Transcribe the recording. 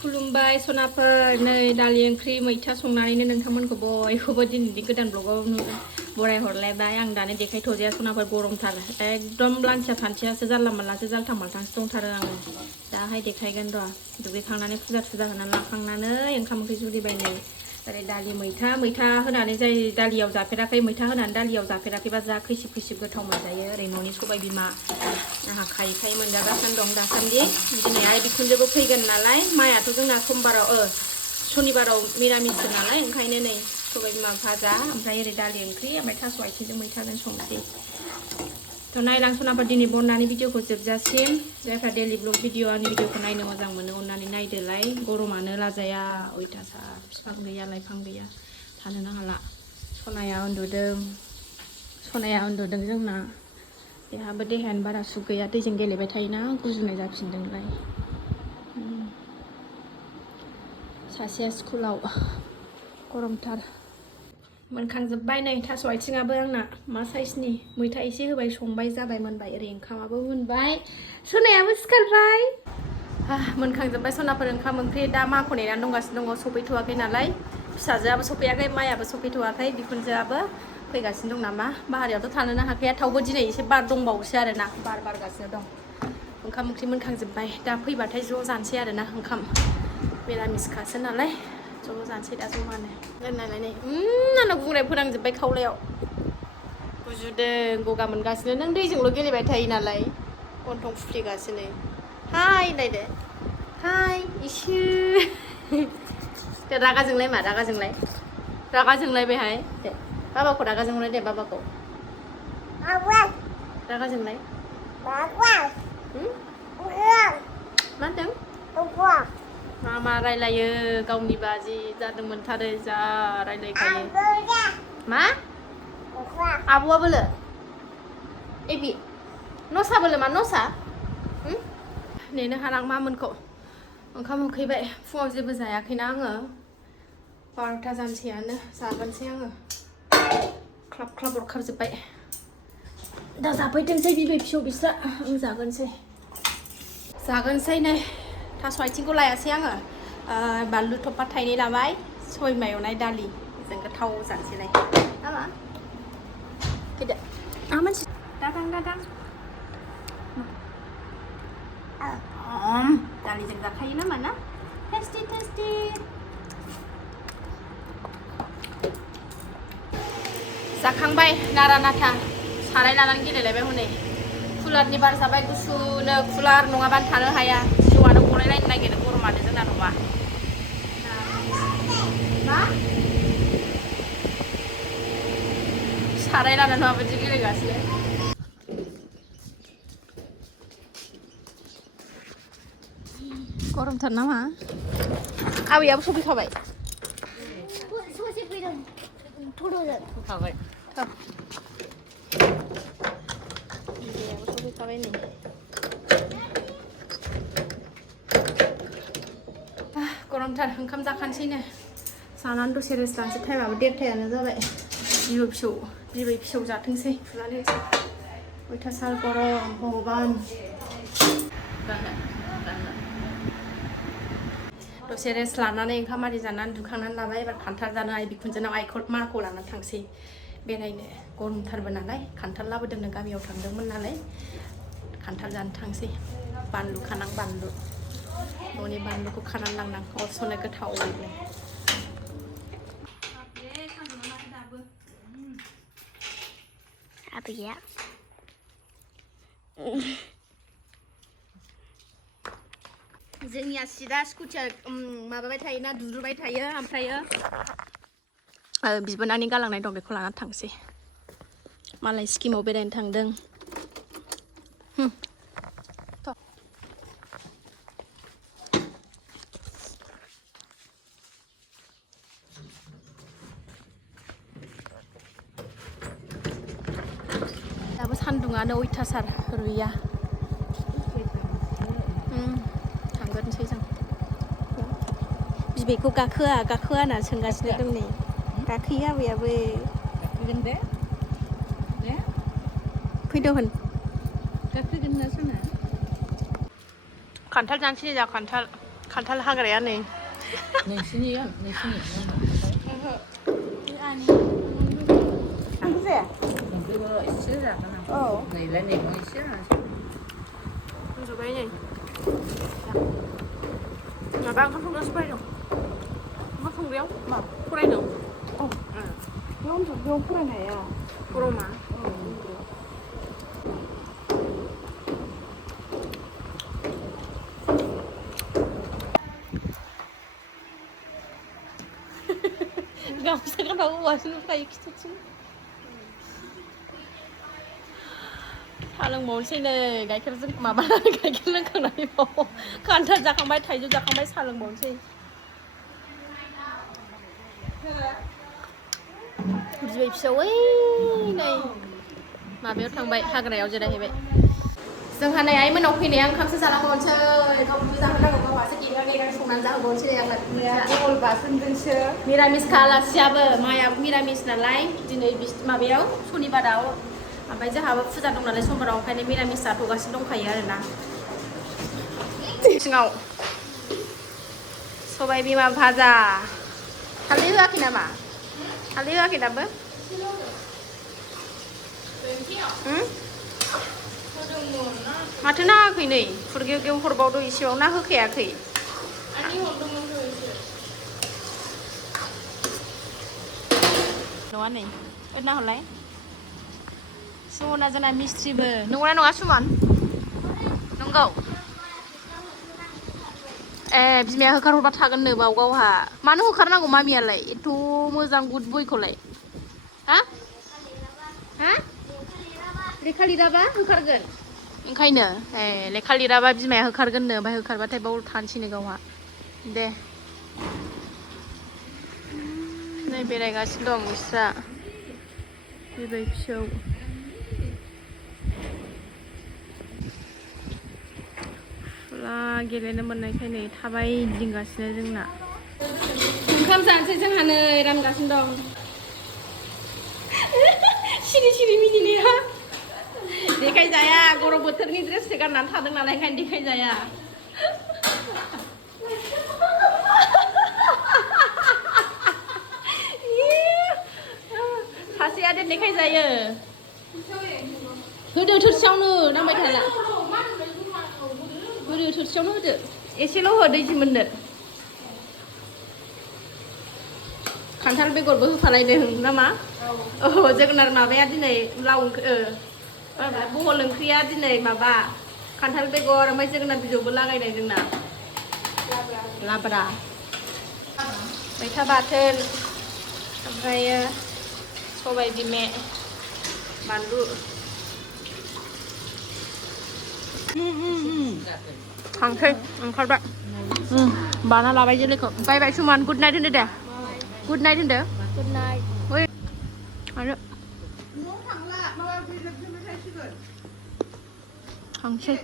खुलुमबाय सनाफोर नै दालि ओंख्रि मैथा संनानैनो नोंथांमोनखौ बयखौबो दिनैनि गोदान ब्लगाव बराय हरलायबाय आं दानो देखायथ'जाया सनाफोर गरमथार एकदम लांथिया फान्थियासो जानला मानलासो जाल्थां माल्थांसो दंथारो आङो दाहाय देखायगोन र' दुगैखांनानै फुजा होनानै लाखांनानै ओंखाम ओंख्रि जुरिबाय नै ओरै दालि मैथा होनानै जाय दालियाव जाफेराखै मैथा होनानै दालियाव जाफेराखैबा जा खैसिब खैसिब गोथाव मोनजायो ओरै न'नि सबाय बिमा आंहा खायै मोनजागासिनो दं दासान्दि दिनै आरो बिखुनजोबो फैगोन नालाय माइआथ' जोंना सनिबाराव मिरामिससो नालाय ओंखायनो नै सबाय बिमा भाजा ओमफ्राय ओरै दालि ओंख्रि ओमफ्राय थास' आथिंजों मैथाजों संसै थ' नायलां सनाफोर दिनै बननानै भिडिअखौ जोबजासिम जायफ्रा डेलि ब्लग भिडिअ आंनि भिडिअखौ नायनो मोजां मोनो अननानै नायदोलाय गरमानो लाजाया अयथासार बिफां गैया लाइफां गैया थानोनो हाला सनाया उन्दुदों जोंना बेहाबो देहायानो बारा सुग गैया दैजों गेलेबाय थायोना गुजुनाय जाफिनदोंलाय सासेया स्कुलाव गरमथार मोनखांजोब्बाय नै थास' आथिङाबो आंना मा साइसनि मैथा एसे होबाय संबाय जाबाय मोनबाय ओरै ओंखामाबो मोनबाय सोनायाबो सिखारबाय मोनखांजोब्बाय सनाफोर ओंखाम ओंख्रि दा माखौ नेनानै दंगासिनो दङ सफैथ'वाखै नालाय फिसाजोआबो सफैयाखै माइयाबो सफैथ'वाखै बिखुनजोआबो फैगासिनो दं नामा बाहेरायावथ' थानोनो हाखाया थेवबो दिनै एसे बार दंबावोसो आरोना बार बारगासिनो दं ओंखाम ओंख्रि मोनखांजोब्बाय दा फैबाथाय ज' जानोसै आरोना ओंखाम मिरामिसखासो नालाय ज' जानोसै दा जमानो दोननानै नै आंनाव बुंनाय फोनांजोब्बाय खावलायाव गुजुदों गगा मोनगासिनो नों दैजोंल' गेलेबाय थायो नालाय गन्थं फुफ्लिगासिनो हाय होनलायदो हाय इसोर दे रागा जोंलाय मा रागा जोंलायबायहाय दे बाबाखौ रागा जोंलाय दे बाबाखौ रागा जोंलाय मा होनदों मा रायलायो गावनि बाजि जादों मोनथारो जा रायलायखायो मा आब'आ बोलो एबि नसा बोलो मा नसा नेनो हानां मामोनखौ ओंखाम उखैबाय फुङाव जेबो जायाखैना आङो 12था जानोसैयानो जागोनसै आङो ख्लाब ख्लाब अरखाबजोब्बाय दा जाफैथोंसै बिबै फिसौ बिस्रा आं जागोनसै नै थास' आथिंखौ लायासै आङो बानलु थफा थाइनै लाबाय सबाय बिमा एवनाय दालि जों गोथाव जानोसैलाय नामा फैदो मानसि दादां दालिजों जाखायो नामा ना टेस्टि जाखांबाय नारा नाथा साराय लानानै गेलेलायबाय हनै कुलारनि बार जाबाय गुसुनो कुलार नङाबानो थानो हाया जिउआनो गलायलायनो नागिरो गरमानो जोंना न'आ मा साराय लानानै माबायदि गेलेगासिनो गरमथार नामा आबैयाबो सफैखाबाय सफैखाबाय नै गरमथार ओंखाम जाखानोसैनो जानानै दसे रेस्ट लानोसै टाइमाबो 1:30 जाबाय बिबै फिसौ जाथोंसै फुनानै अयथासार गरम भगबान दसे रेस्ट लानानै ओंखाम आरि जानानै दुखांनानै लाबाय एबार खान्थाल जानो बिखुनजोनाव माखौ लानानै थांसै बेरायनो गरमथारबो नालाय खान्थाल लाबोदोंनो गामियाव थांदोंमोन नालाय खान्थाल जानो थांसै बानलु न'नि बानलुखौ खानानै लांनां अरस'नो गोथाव आबैया जोंनिया सिदा स्कुटिया माबाबाय थायोना दुद्रुबाय थायो ओमफ्रायो बिबोनानै गालांनाय दं बेखौ लानानै थांसै मालाय स्किमाव बेरायनो थांदों दाबो सान्दुङानो अयथासार रुइया थांगोनसै जों बिबैखौ गाखोआ होनना सोंगासिनो दं नै गाखोयो आबैयाबो फैद' होन गाखोगोन ना सोना खान्थाल जानोसै जा खान्थाल खान्थाल हाग्राया नै नोंसिनिया नोंसिनि आंबो जाया ओंख्रिबो एसे जागोन आं औ नैलाय मैगं एसे हानोसै उन्दुबाय नै माबा ओंखाम संग्रायावसो फरायदों ओंखाम संग्रायाव मा फरायदों औ बेयाव फरायनो हाया गरमा गामसा गानबा औवासो नुखायो खिथुथिं साहा लोंबावनोसै नै गाइखेरजों माबानानै गाइखेर लोंखांनानै खान्थाल जाखांबाय थाइजौ जाखांबाय साहा लोंबावनोसै बिबै फिसौ ओइ नै माबायाव थांबाय हाग्रायाव जिरायहैबाय जोंहा नै आइमोनाव फैनाया ओंखामसो जालांबावनोसै गावखौबो जाहोनांगौ गावहासो गेगा गेगा संनानै जाहोबावनोसै आंना बहल बाथोनजोंसो मिरामिसखा आलासियाबो मायाबो मिरामिस नालाय दिनै माबायाव सनिबाराव ओमफ्राय जोंहाबो फुजा दं नालाय समबाराव ओंखायनो मिरामिस जाथ'गासिनो दंखायो आरोना सिङाव सबाय बिमा भाजा हालदै होआखै नामा हालदै होआखै दाबो माथो नाङाखै नै फुरगेव गेव हरबावदो एसेबाव ना होखायाखै नङा नै ओरैना हरलाय सुमना जोंना मिस्ट्रिबो नंगौना नङा सुमन नंगौ ए बिमाया होखारहरबा थागोननो बाव गावहा मानो होखारनांगौ मामियालाय एथ' मोजां गुड बयखौलाय हा हा लेखा लिराबा होखारगोन ओंखायनो ए लेखा लिराबा बिमाया होखारगोननो ओमफ्राय होखारबाथाय बाव थानोसैनो गावहा दे नै बेरायगासिनो दं बिस्रा बिबै फिसौ फुरा गेलेनो मोननायखाय नै थाबायदिंगासिनो जोंना ओंखाम जानोसै जोंहा नै रानगासिनो दं सिरि सिरि मिनिनाया देखायजाया गरम बोथोरनि ड्रेससो गाननानै थादों नालाय ओंखायनो देखायजाया सासेया देखायजायो होदो थोरसियावनो नांबाय थाला होदो थोरसियावनो होदो एसेल' हो दैजि मोननो खान्थाल बेगरबो होफालायदों नामा औ जोगोनार माबाया दिनै लाव बहल ओंख्रिया दिनै माबा खान्थाल बेगर ओमफ्राय जोगोनार बिजौबो लागायनाय जोंना लाब्रा मैथा बाथोन ओमफ्रायो सबाय बिमा बानलु थांसै ओंखारबाय बाना लाबाय जोलैखौ बाय बाय सुमान गुड नाइट होनदो दे गुड नाइट होनदो गुड नाइट आरो थांसै